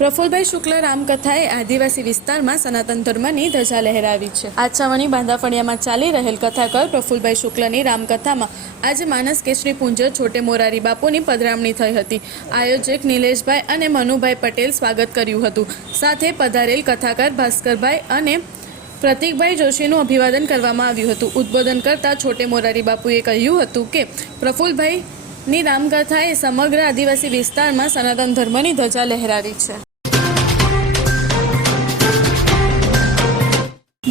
પ્રફુલભાઈ શુક્લ રામકથાએ આદિવાસી વિસ્તારમાં સનાતન ધર્મની ધજા લહેરાવી છે. આચાવણી બાંધાફળિયામાં ચાલી રહેલ કથાકાર પ્રફુલભાઈ શુક્લની રામકથામાં આજે માનસ કેસરી પુંજર છોટે મોરારી બાપુની પધરામણી થઈ હતી. આયોજક નિલેશભાઈ અને મનુભાઈ પટેલ સ્વાગત કર્યું હતું. સાથે પધારેલ કથાકાર ભાસ્કરભાઈ અને પ્રતિકભાઈ જોશીનું અભિવાદન કરવામાં આવ્યું હતું. ઉદ્બોધન કરતા છોટે મોરારી બાપુએ કહ્યું હતું કે, પ્રફુલભાઈની રામકથાએ સમગ્ર આદિવાસી વિસ્તારમાં સનાતન ધર્મની ધજા લહેરાવી છે.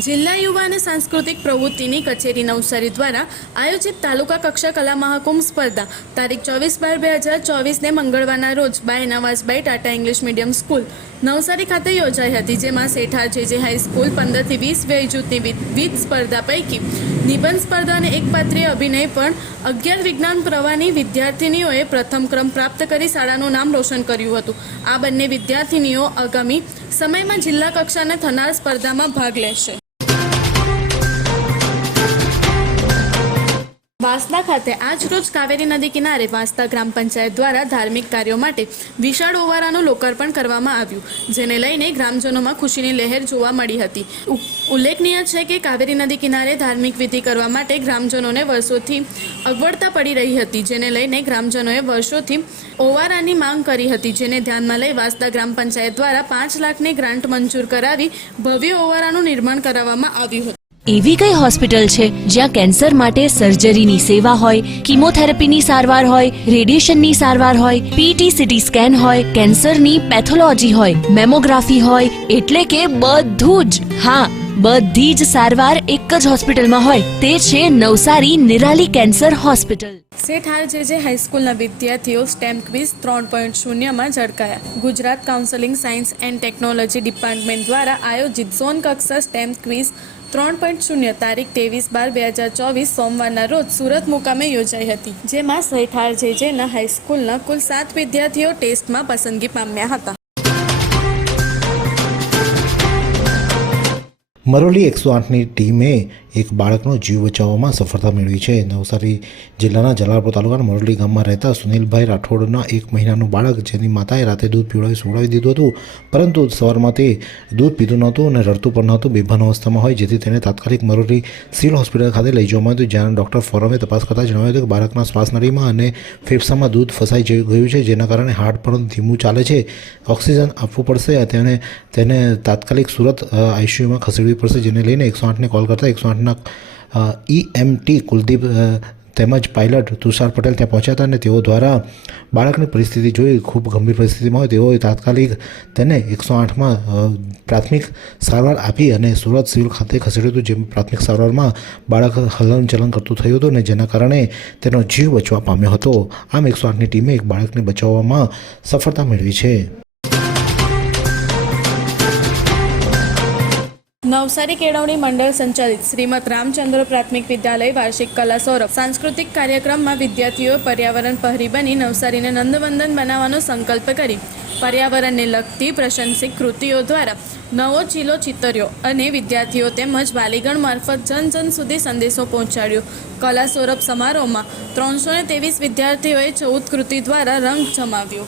જિલ્લા યુવા અને સાંસ્કૃતિક પ્રવૃત્તિની કચેરી નવસારી દ્વારા આયોજિત તાલુકા કક્ષા કલા મહાકુંભ સ્પર્ધા. તારીખ ચોવીસ બાર બે હજાર ચોવીસને મંગળવારના રોજ by Navazbhai Tata English medium school. Navsari ખાતે યોજાઈ હતી, જેમાં શેઠા જે જે હાઈસ્કૂલ પંદરથી વીસ વય જૂથની વિવિધ સ્પર્ધા પૈકી. નિબંધ સ્પર્ધા અને એકપાત્રીય અભિનય પણ અગિયાર વિજ્ઞાન પ્રવાહની વિદ્યાર્થિનીઓએ પ્રથમ ક્રમ પ્રાપ્ત કરી શાળાનું નામ રોશન કર્યું હતું. આ બંને વિદ્યાર્થિનીઓ આગામી સમયમાં જિલ્લા કક્ષાને થનાર સ્પર્ધામાં ભાગ લેશે. વાંસદા ખાતે આજ રોજ કાવેરી નદી કિનારે વાંસદા ગ્રામ પંચાયત દ્વારા ધાર્મિક કાર્યો માટે વિશાળ ઓવારાનું લોકાર્પણ કરવામાં આવ્યું, જેને લઈને ગ્રામજનોમાં ખુશીની લહેર જોવા મળી હતી. ઉલ્લેખનીય છે કે કાવેરી નદી કિનારે ધાર્મિક વિધિ કરવા માટે ગ્રામજનોને વર્ષોથી અગવડતા પડી રહી હતી, જેને લઈને ગ્રામજનોએ વર્ષોથી ઓવારાની માંગ કરી હતી, જેને ધ્યાનમાં લઈ વાંસદા ગ્રામ પંચાયત દ્વારા પાંચ લાખની ગ્રાન્ટ મંજૂર કરાવી ભવ્ય ઓવારાનું નિર્માણ કરાવવામાં આવ્યું હતું. એવી કઈ હોસ્પિટલ છે જ્યાં કેન્સર માટે સર્જરીની સેવા હોય, કિમોથેરાપીની સારવાર હોય, રેડિયેશનની સારવાર હોય પીટી સીટી સ્કેન હોય, કેન્સરની પેથોલોજી હોય, મેમોગ્રાફી હોય, એટલે કે બધું જ. હા, બધી જ સારવાર એક જ હોસ્પિટલમાં હોય, તે છે નવસારી નિરાલી કેન્સર હોસ્પિટલ. શેઠ જે હાઈસ્કૂલના વિદ્યાર્થીઓ સ્ટેમ ક્વિઝ ત્રણ પોઈન્ટ શૂન્યમાં ઝળકાયા Gujarat counselling science and technology department દ્વારા આયોજિત ઝોન કક્ષા સ્ટેમ ક્વિઝ ત્રણ પોઈન્ટ શૂન્ય તારીખ ત્રેવીસ બાર બે હજાર ચોવીસ સોમવારના રોજ સુરત મુકામે યોજાઈ હતી, જેમાં શેઠ જેજેના હાઈસ્કૂલના કુલ સાત વિદ્યાર્થીઓ ટેસ્ટમાં પસંદગી પામ્યા હતા. મરોલી એકસો આઠની ટીમે એક બાળકનો જીવ બચાવવામાં સફળતા મેળવી છે. નવસારી જિલ્લાના જલાલપુર તાલુકાના મરોલી ગામમાં રહેતા સુનિલભાઈ રાઠોડના એક મહિનાનું બાળક, જેની માતાએ રાતે દૂધ પીવડાવી સોડાવી દીધું હતું, પરંતુ સવારમાં તે દૂધ પીધું નહોતું અને રડતું પણ નહોતું. બેભાન અવસ્થામાં હોય, જેથી તેને તાત્કાલિક મરોલી સિવિલ હોસ્પિટલ ખાતે લઈ જવામાં આવ્યું જ્યાં ડૉક્ટર ફોરમે તપાસ કરતાં જણાવ્યું હતું કે બાળકના શ્વાસનળીમાં અને ફેફસામાં દૂધ ફસાઈ ગયું છે, જેના કારણે હાર્ટ પણ ધીમું ચાલે છે. ઓક્સિજન આપવું પડશે તેને તેને તાત્કાલિક સુરત આઈસીયુમાં ખસેડવી પડશે, જેને લઈને એકસો આઠને કોલ કરતાં એકસો આઠના ઈએમટી કુલદીપ તેમજ પાયલટ તુષાર પટેલ ત્યાં પહોંચ્યા હતા અને તેઓ દ્વારા બાળકની પરિસ્થિતિ જોઈ, ખૂબ ગંભીર પરિસ્થિતિમાં હોય તેઓએ તાત્કાલિક તેને એકસો આઠમાં પ્રાથમિક સારવાર આપી અને સુરત સિવિલ ખાતે ખસેડ્યું હતું, જેમ પ્રાથમિક સારવારમાં બાળક હલનચલન કરતું થયું હતું અને જેના કારણે તેનો જીવ બચવા પામ્યો હતો. આમ એકસો આઠની ટીમે એક બાળકને બચાવવામાં સફળતા મેળવી છે. નવસારી કેળવણી મંડળ સંચાલિત શ્રીમદ રામચંદ્ર પ્રાથમિક વિદ્યાલય વાર્ષિક કલા સૌરભ સાંસ્કૃતિક કાર્યક્રમમાં વિદ્યાર્થીઓ પર્યાવરણ પહેરી બની નવસારીને નંદવંદન બનાવવાનો સંકલ્પ કરી. પર્યાવરણને લગતી પ્રશંસિક કૃતિઓ દ્વારા નવો ચીલો ચિતર્યો અને વિદ્યાર્થીઓ તેમજ વાલીગણ મારફત જન જન સુધી સંદેશો પહોંચાડ્યો. કલા સૌરભ સમારોહમાં ત્રણસો વિદ્યાર્થીઓએ ચૌદ કૃતિ દ્વારા રંગ જમાવ્યો.